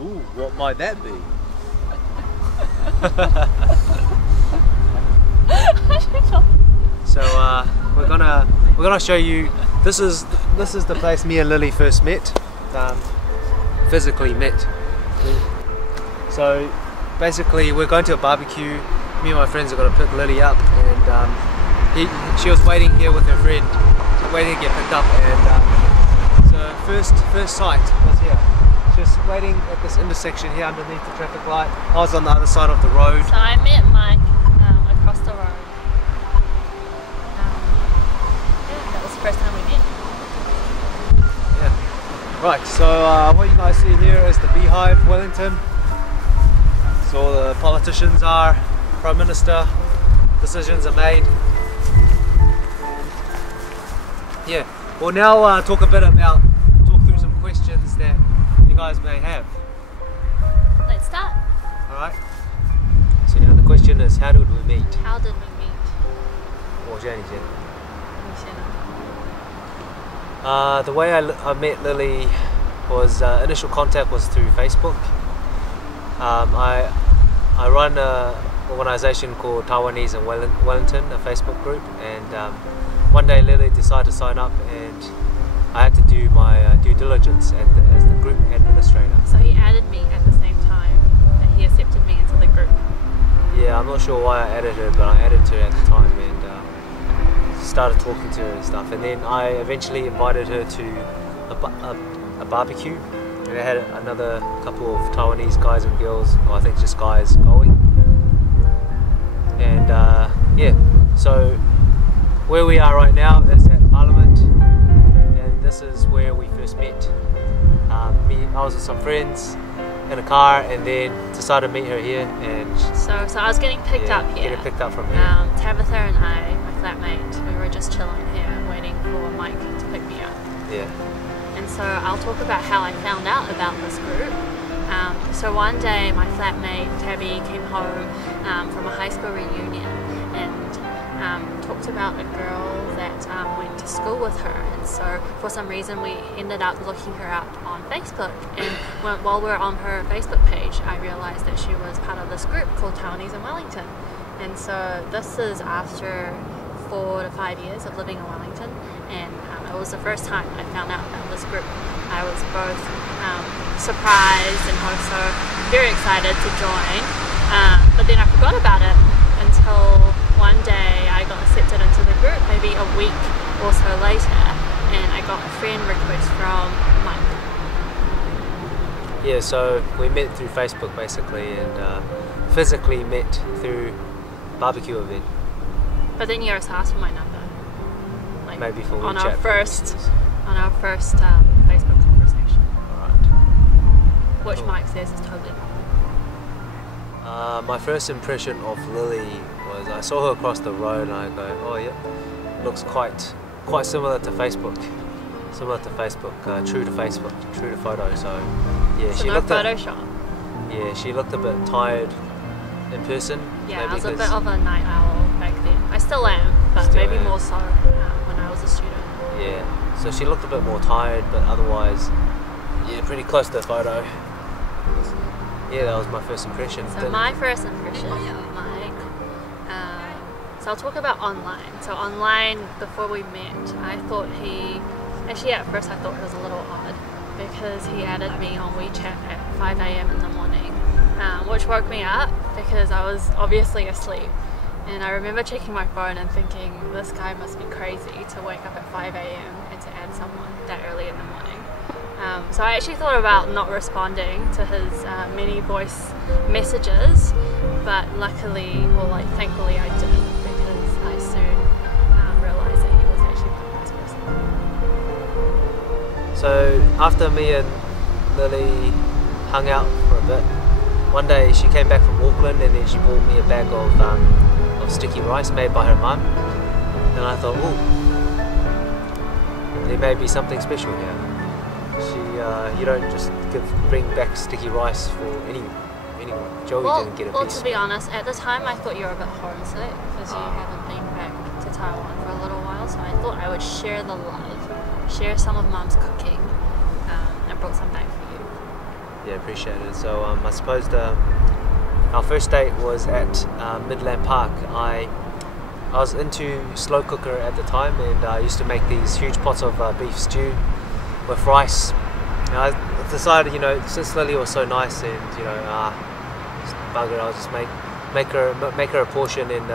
Ooh, what might that be? So we're gonna show you. This is the place me and Lily first met, physically met. So basically, we're going to a barbecue. Me and my friends are gonna pick Lily up, and she was waiting here with her friend, waiting to get picked up. And so first sight was here. She was waiting at this intersection here underneath the traffic light. I was on the other side of the road. So I met Mike across the road. That was the first time we met. Yeah. Right, so what you guys see here is the Beehive, Wellington. So all the politicians are, Prime Minister, decisions are made. Yeah, we'll now talk through some questions that you guys may have. Let's start. Alright. So now the question is, how did we meet? How did we meet? The way I met Lily was initial contact was through Facebook. I run an organisation called Taiwanese in Wellington, a Facebook group, and one day Lily decided to sign up, and I had to do my due diligence as the group administrator. So he added me at the same time that he accepted me into the group. Yeah, I'm not sure why I added her, but I added her at the time and started talking to her and stuff. And then I eventually invited her to a barbecue, and I had another couple of Taiwanese guys and girls, or I think just guys, going. And yeah, so where we are right now is at Parliament, and this is where we first met. I was with some friends in a car, and then decided to meet her here. And so I was getting picked up here. Getting picked up from here. Tabitha and I, my flatmate, we were just chilling here, waiting for Mike to pick me up. Yeah. And so I'll talk about how I found out about this group. So one day my flatmate Tabby came home from a high school reunion and talked about a girl that went to school with her, and so for some reason we ended up looking her up on Facebook, and while we were on her Facebook page I realised that she was part of this group called Taiwanese in Wellington. And so this is after 4 to 5 years of living in Wellington, and it was the first time I found out about this group. I was both surprised and also very excited to join, but then I forgot about it until one day I got accepted into the group, maybe a week or so later, and I got a friend request from Mike. Yeah, so we met through Facebook basically, and physically met through barbecue event. But then you also asked for my number, like maybe for on WeChat our first Facebook conversation. Alright. Which Mike says is totally wrong. My first impression of Lily was I saw her across the road and I go, oh yeah, looks quite similar to Facebook. True to Facebook, true to photo. So yeah, so she no looked Photoshop. Yeah, she looked a bit tired in person. Yeah, I was a bit of a night owl back then. I still am, but maybe more so when I was a student. Yeah, so she looked a bit more tired, but otherwise, yeah, pretty close to the photo. Yeah, that was my first impression. So my first impression of Mike, so I'll talk about online. So online, before we met, I thought actually at first I thought it was a little odd because he added me on WeChat at 5 AM in the morning, which woke me up because I was obviously asleep. And I remember checking my phone and thinking, this guy must be crazy to wake up at 5 AM and to add someone that early in the morning. So I actually thought about not responding to his many voice messages, but luckily, thankfully I did, because I soon realised that he was actually quite a nice person. So after me and Lily hung out for a bit, one day she came back from Auckland and then she bought me a bag of sticky rice made by her mum, and I thought, ooh, there may be something special here. You don't just bring back sticky rice for anyone. Joey didn't get a piece. Well, to be honest, at the time I thought you were a bit homesick because you haven't been back to Taiwan for a little while, so I thought I would share the love, share some of Mum's cooking, and brought some back for you. Yeah, appreciate it. So I suppose our first date was at Midland Park. I was into slow cooker at the time, and I used to make these huge pots of beef stew with rice. And I decided, since Lily was so nice, and just bugger, I'll just make her a portion, and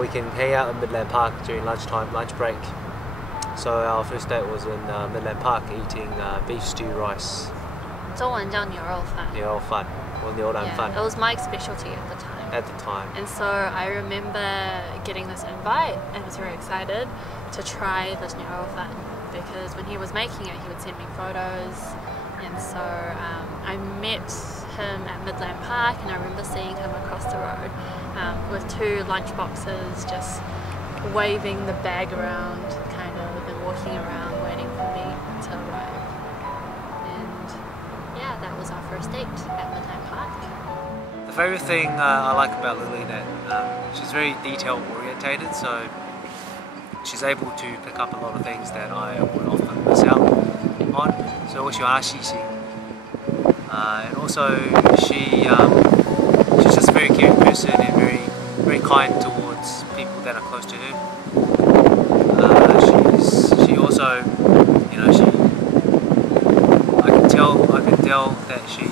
we can hang out in Midland Park during lunch break. So our first date was in Midland Park, eating beef stew rice. 中文叫牛肉饭。牛肉饭 or 牛腩饭. Yeah, it was Mike's specialty at the time. And so I remember getting this invite and was very excited to try this 牛肉饭, because when he was making it, he would send me photos. And so I met him at Midland Park, and I remember seeing him across the road with 2 lunch boxes, just waving the bag around, kind of, and walking around waiting for me to arrive. And yeah, that was our first date at Midland Park. The favourite thing I like about Lily that she's very detail orientated, so she's able to pick up a lot of things that I would often miss out on. So 我喜欢她细心. And also she's just a very caring person and very kind towards people that are close to her. She also, I can tell that she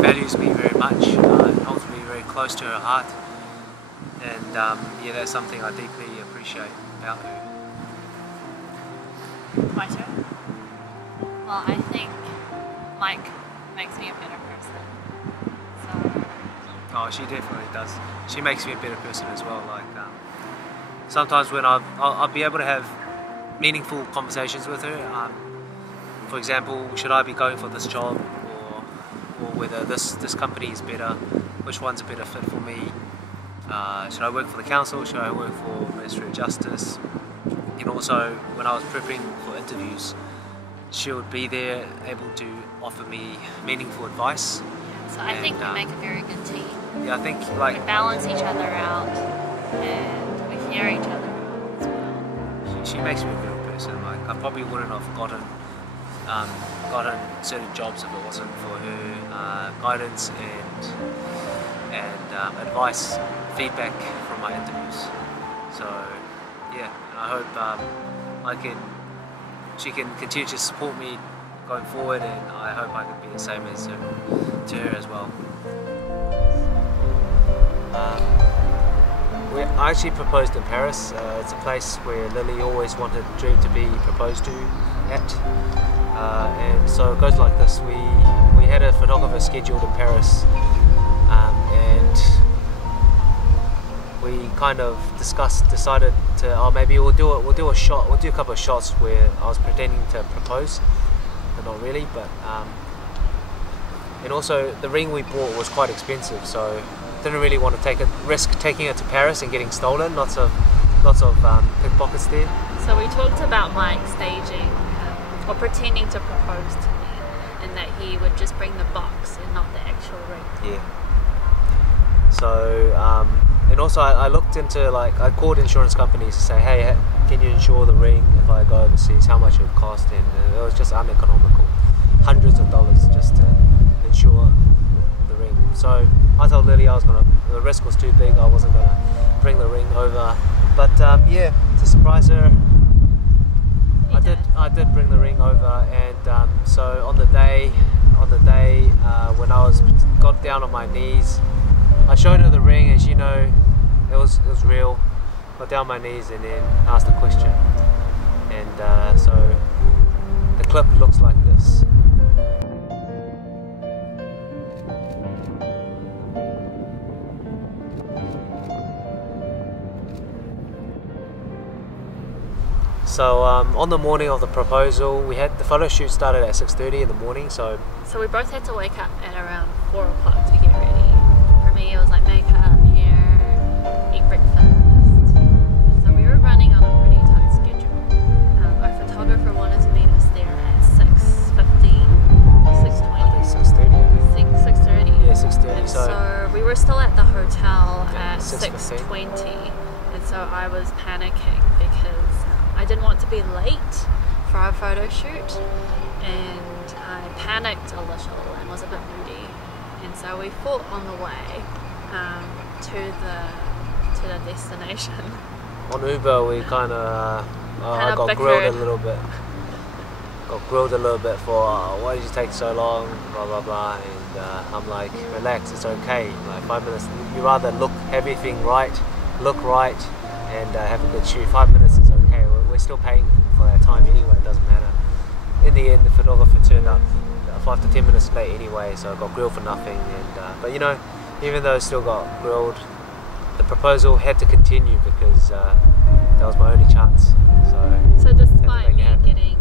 values me very much, holds me very close to her heart, and that's something I deeply appreciate about her. My turn? Well, I think Mike makes me a better person. So. Oh, she definitely does. She makes me a better person as well. Like sometimes when I'll be able to have meaningful conversations with her. For example, should I be going for this job, or whether this company is better, which one's a better fit for me? Should I work for the council? Should I work for Ministry of Justice? And also, when I was prepping for interviews, she would be there, able to offer me meaningful advice. So I think we make a very good team. Yeah, I think we balance each other out, and we hear each other out as well. She makes me a better person. Like I probably wouldn't have gotten certain jobs if it wasn't for her guidance and advice, feedback from my interviews. So yeah, and I hope she can continue to support me going forward, and I hope I can be the same as to her as well. I actually proposed in Paris. It's a place where Lily always dreamed to be proposed to at. And so it goes like this. We had a photographer scheduled in Paris, and we kind of decided to maybe we'll do a couple of shots where I was pretending to propose, but not really. But and also the ring we bought was quite expensive, so didn't really want to risk taking it to Paris and getting stolen. Lots of pickpockets there. So we talked about Mike staging or pretending to propose to me, and that he would just bring the box and not the actual ring. Yeah. So and also I looked into, I called insurance companies to say, hey, can you insure the ring if I go overseas? How much it would cost? And it was just uneconomical, hundreds of dollars just to insure the ring. So I told Lily the risk was too big. I wasn't gonna bring the ring over. But yeah, to surprise her, I did bring the ring over, and so on the day when I got down on my knees, I showed her the ring, and she it was real. Got down on my knees and then asked a question, and so the clip looks like this. So on the morning of the proposal, the photo shoot started at 6:30 in the morning. So we both had to wake up at around 4 o'clock to get ready. For me, it was like makeup, hair, eat breakfast. So we were running on a pretty tight schedule. Our photographer wanted to meet us there at 6:15, 6:20. I think 6:30. 6:30. Yeah, 6:30. So we were still at the hotel at 6:20, and so I was panicking because I didn't want to be late for our photo shoot, and panicked a little and was a bit moody, and so we fought on the way to the destination. On Uber, we kind of I got grilled a little bit. Got grilled a little bit for why did you take so long, blah blah blah, and I'm like, relax, it's okay. Like 5 minutes, you rather look everything right, look right, and have a good shoot. 5 minutes is okay. We're still paying for our time anyway. It doesn't matter. In the end, the photographer turned up 5 to 10 minutes late anyway, so I got grilled for nothing. And but you know, even though I still got grilled, the proposal had to continue because that was my only chance. So despite me getting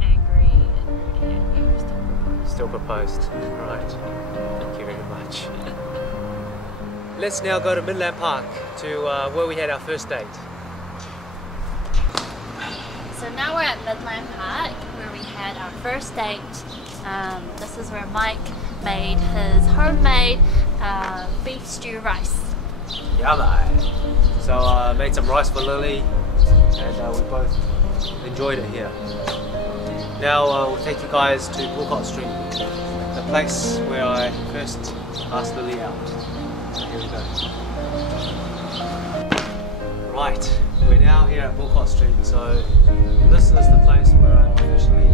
angry, you still proposed. Right. Thank you very much. Let's now go to Midland Park to where we had our first date. So now we're at Midland Park where we had our first date. This is where Mike made his homemade beef stew rice. Yummy! So I made some rice for Lily and we both enjoyed it here. Now we'll take you guys to Walcott Street, the place where I first asked Lily out. Here we go. Right, we're now here at Walcott Street, so this is the place where I officially